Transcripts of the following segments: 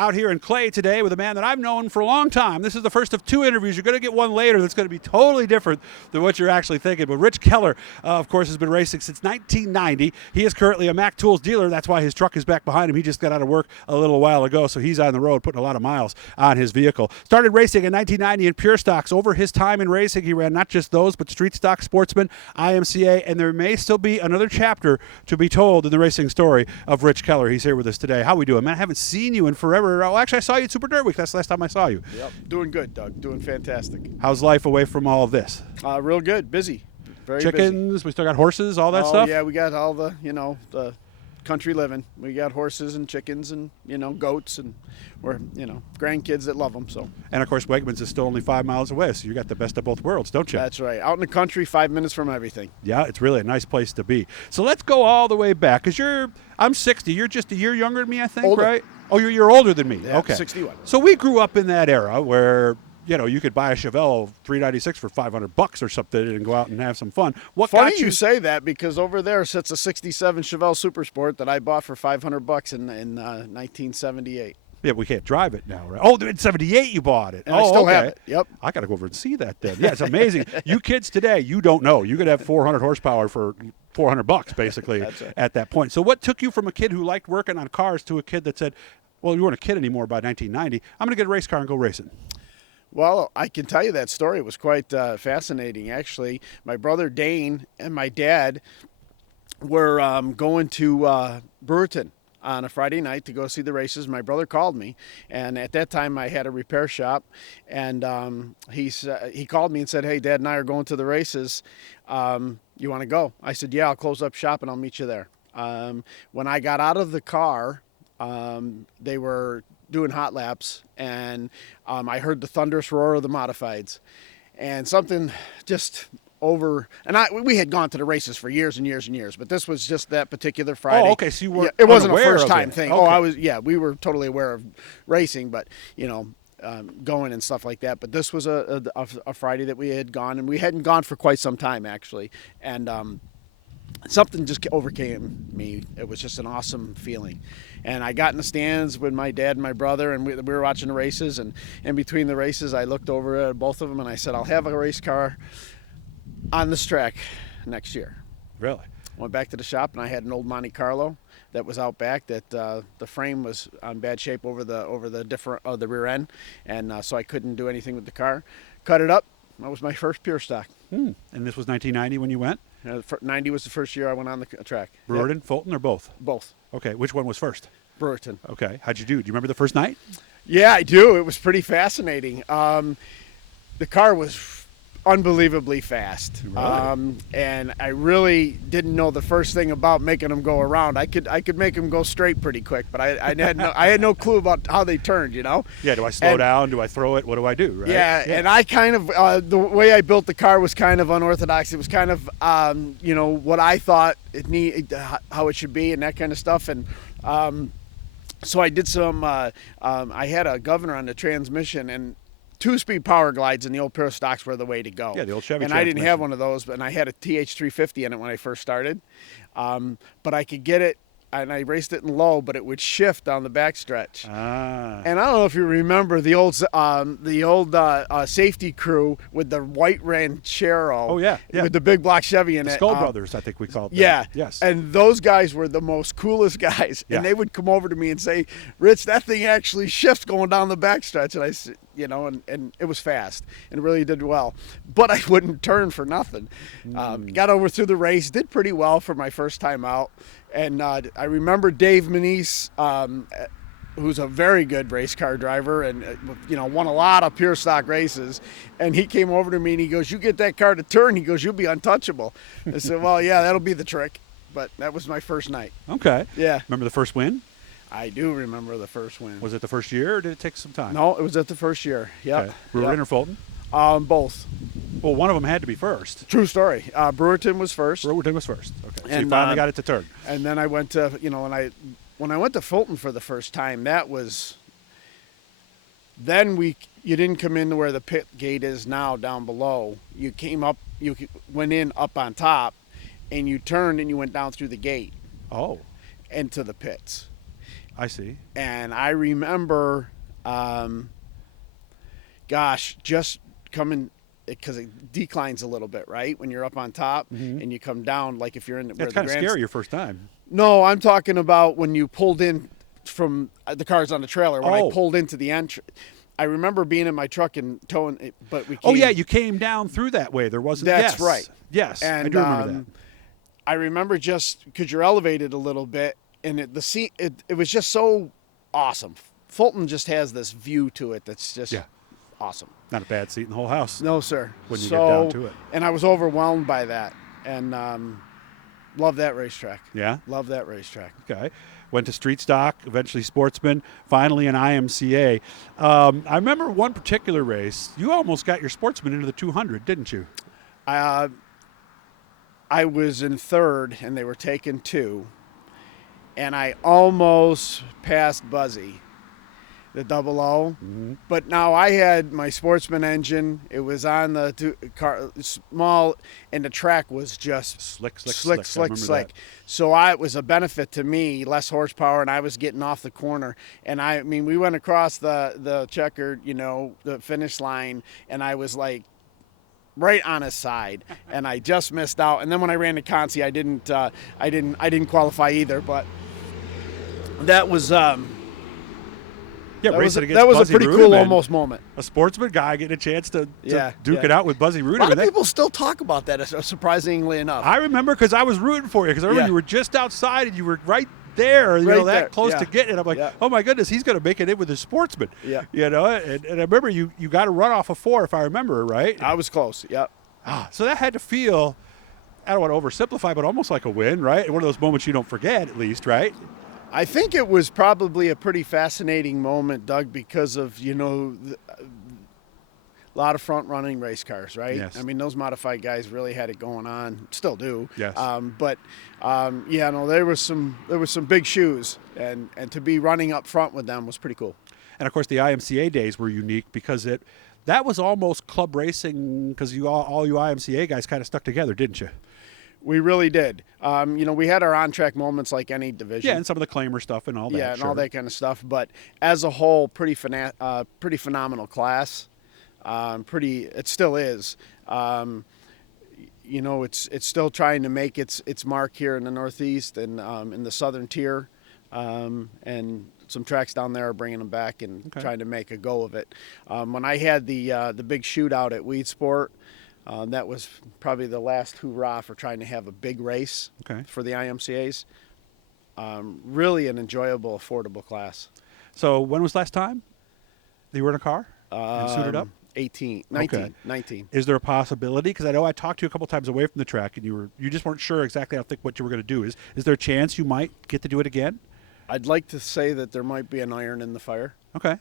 out here in Clay today with a man that I've known for a long time. This is the first of two interviews. You're going to get one later that's going to be totally different than what you're actually thinking. But Rich Keller, of course, has been racing since 1990. He is currently a Mack Tools dealer. That's why his truck is back behind him. He just got out of work a little while ago, so he's on the road putting a lot of miles on his vehicle. Started racing in 1990 in pure stocks. Over his time in racing, he ran not just those, but Street Stock, Sportsman, IMCA, and there may still be another chapter to be told in the racing story of Rich Keller. He's here with us today. How we doing, man? I haven't seen you in forever. Oh, actually, I saw you at Super Dirt Week. That's the last time I saw you. Yep, doing good, Doug. Doing fantastic. How's life away from all of this? Real good. Busy. Very Chickens, busy. We still got horses, all that stuff? Yeah, we got all the, the country living. We got horses and chickens and, goats, and we're, grandkids that love them. So. And, of course, Wegmans is still only 5 miles away, so you got the best of both worlds, don't you? That's right. Out in the country, 5 minutes from everything. Yeah, it's really a nice place to be. So let's go all the way back, because I'm 60. You're just a year younger than me, I think, older. Right? Oh, you're older than me. Yeah, okay. 61. So we grew up in that era where, you could buy a Chevelle 396 for $500 or something and go out and have some fun. What Funny got you say that, because over there sits a 67 Chevelle Super Sport that I bought for $500 in 1978. Yeah, we can't drive it now, right? Oh, in 78 you bought it. And I still okay. have it. Yep. I got to go over and see that then. Yeah, it's amazing. You kids today, you don't know. You could have 400 horsepower for $400 basically That's right. At that point. So what took you from a kid who liked working on cars to a kid that said, well, you weren't a kid anymore by 1990. I'm going to get a race car and go racing. Well, I can tell you that story. It was quite fascinating, actually. My brother Dane and my dad were going to Brewerton on a Friday night to go see the races. My brother called me, and at that time I had a repair shop, and he called me and said, "Hey, Dad and I are going to the races. You want to go?" I said, "Yeah, I'll close up shop and I'll meet you there." When I got out of the car, they were doing hot laps, and I heard the thunderous roar of the modifieds, and something just over. And we had gone to the races for years and years and years, but this was just that particular Friday. Oh, okay. So you were it wasn't a unaware first of time it. thing. Okay. Oh, I was. Yeah, we were totally aware of racing, but going and stuff like that. But this was a Friday that we had gone, and we hadn't gone for quite some time actually, and something just overcame me. It was just an awesome feeling. And I got in the stands with my dad and my brother, and we were watching the races. And in between the races, I looked over at both of them, and I said, "I'll have a race car on this track next year." Really? Went back to the shop, and I had an old Monte Carlo that was out back that the frame was on bad shape over the rear end, and so I couldn't do anything with the car. Cut it up. That was my first pure stock. And this was 1990 when you went? 90 was the first year I went on the track. Brewerton, Yep. Fulton, or both? Both. Okay. Which one was first? Brewerton. Okay. How'd you do? Do you remember the first night? Yeah, I do. It was pretty fascinating. The car was unbelievably fast, Really? and I really didn't know the first thing about making them go around. I could make them go straight pretty quick, but I had no clue about how they turned. Yeah. Do I slow down? Do I throw it? What do I do? Right? Yeah, and I kind of the way I built the car was kind of unorthodox. It was kind of what I thought how it should be, and that kind of stuff. And so I did some. I had a governor on the transmission, and 2-speed power glides in the old pure stocks were the way to go. Yeah, the old Chevy And I didn't transmission. have one of those, and I had a TH350 in it when I first started. But I could get it, and I raced it in low, but it would shift down the backstretch. Ah. And I don't know if you remember the old safety crew with the white Ranchero. Oh, yeah. With the big block Chevy in The it. Skull Brothers, I think we called them. Yeah. Yes. And those guys were the most coolest guys. Yeah. And they would come over to me and say, "Rich, that thing actually shifts going down the backstretch." And I said, and it was fast and really did well. But I wouldn't turn for nothing. Got over through the race, did pretty well for my first time out. And I remember Dave Manise, who's a very good race car driver and, won a lot of pure stock races. And he came over to me and he goes, "You get that car to turn," he goes, "you'll be untouchable." I said, "Well, yeah, that'll be the trick." But that was my first night. Okay. Yeah. Remember the first win? I do remember the first win. Was it the first year, or did it take some time? No, it was at the first year. Yeah. Okay. Brewerton or Fulton? Both. Well, one of them had to be first. True story. Brewerton was first. Brewerton was first. Okay. So you And, finally got it to turn. And then I went to, when I went to Fulton for the first time, you didn't come in where the pit gate is now down below. You went in up on top, and you turned and you went down through the gate Oh. into the pits. I see. And I remember, just coming, because it declines a little bit, right? When you're up on top and you come down, like if you're in That's kind of scary your first time. No, I'm talking about when you pulled in from the cars on the trailer. When I pulled into the entry, I remember being in my truck and towing it, but we came. Oh, yeah, you came down through that way. There wasn't. That's right. Yes, and, I do remember that. I remember just because you're elevated a little bit, and it was just so awesome. Fulton just has this view to it that's just awesome. Not a bad seat in the whole house. No, sir. When you get down to it. And I was overwhelmed by that, and love that racetrack. Yeah? Love that racetrack. Okay. Went to street stock, eventually sportsman, finally an IMCA. I remember one particular race. You almost got your sportsman into the 200, didn't you? I was in third, and they were taking 2, and I almost passed Buzzy, the 00. But now I had my sportsman engine. It was on the car, small, and the track was just slick. So it was a benefit to me, less horsepower, and I was getting off the corner. And I mean, we went across the checkered, the finish line, and I was like right on his side, and I just missed out. And then when I ran to Concy, I didn't qualify either. But that was. That was a pretty cool almost moment. A sportsman guy getting a chance to duke it yeah. out with Buzzy Reuter. A lot of people still talk about that, surprisingly enough. I remember because I was rooting for you because I remember you were just outside and you were right there, that close to getting it. I'm like, oh my goodness, he's going to make it in with his sportsman. Yeah. And I remember you got a run off of 4, if I remember right. I was close. Yeah. So that had to feel, I don't want to oversimplify, but almost like a win, right? One of those moments you don't forget, at least, right? I think it was probably a pretty fascinating moment, Doug, because of, a lot of front-running race cars, right? Yes. I mean, those modified guys really had it going on, still do. Yes. There was some big shoes, and to be running up front with them was pretty cool. And of course, the IMCA days were unique because that was almost club racing because all you IMCA guys kind of stuck together, didn't you? We really did. We had our on-track moments like any division. Yeah, and some of the claimer stuff and all that. Yeah, and all that kind of stuff. But as a whole, pretty phenomenal class. It still is. It's still trying to make its mark here in the Northeast and in the Southern tier, and some tracks down there are bringing them back and trying to make a go of it. When I had the big shootout at Weed Sport. That was probably the last hurrah for trying to have a big race for the IMCAs. Really an enjoyable, affordable class. So when was last time you were in a car and suited up? 19. Is there a possibility? Because I know I talked to you a couple times away from the track, and you just weren't sure exactly what you were going to do. Is there a chance you might get to do it again? I'd like to say that there might be an iron in the fire. Okay.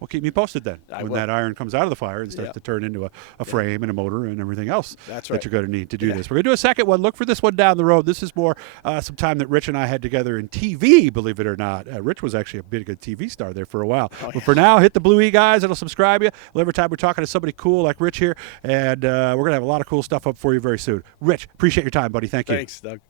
Well, keep me posted then when that iron comes out of the fire and starts to turn into a frame and a motor and everything else that you're going to need to do this. We're going to do a second one. Look for this one down the road. This is more some time that Rich and I had together in TV, believe it or not. Rich was actually a big TV star there for a while. But for now, hit the Blue E guys. It'll subscribe you. Well, every time we're talking to somebody cool like Rich here, and we're going to have a lot of cool stuff up for you very soon. Rich, appreciate your time, buddy. Thank you. Thanks, Doug.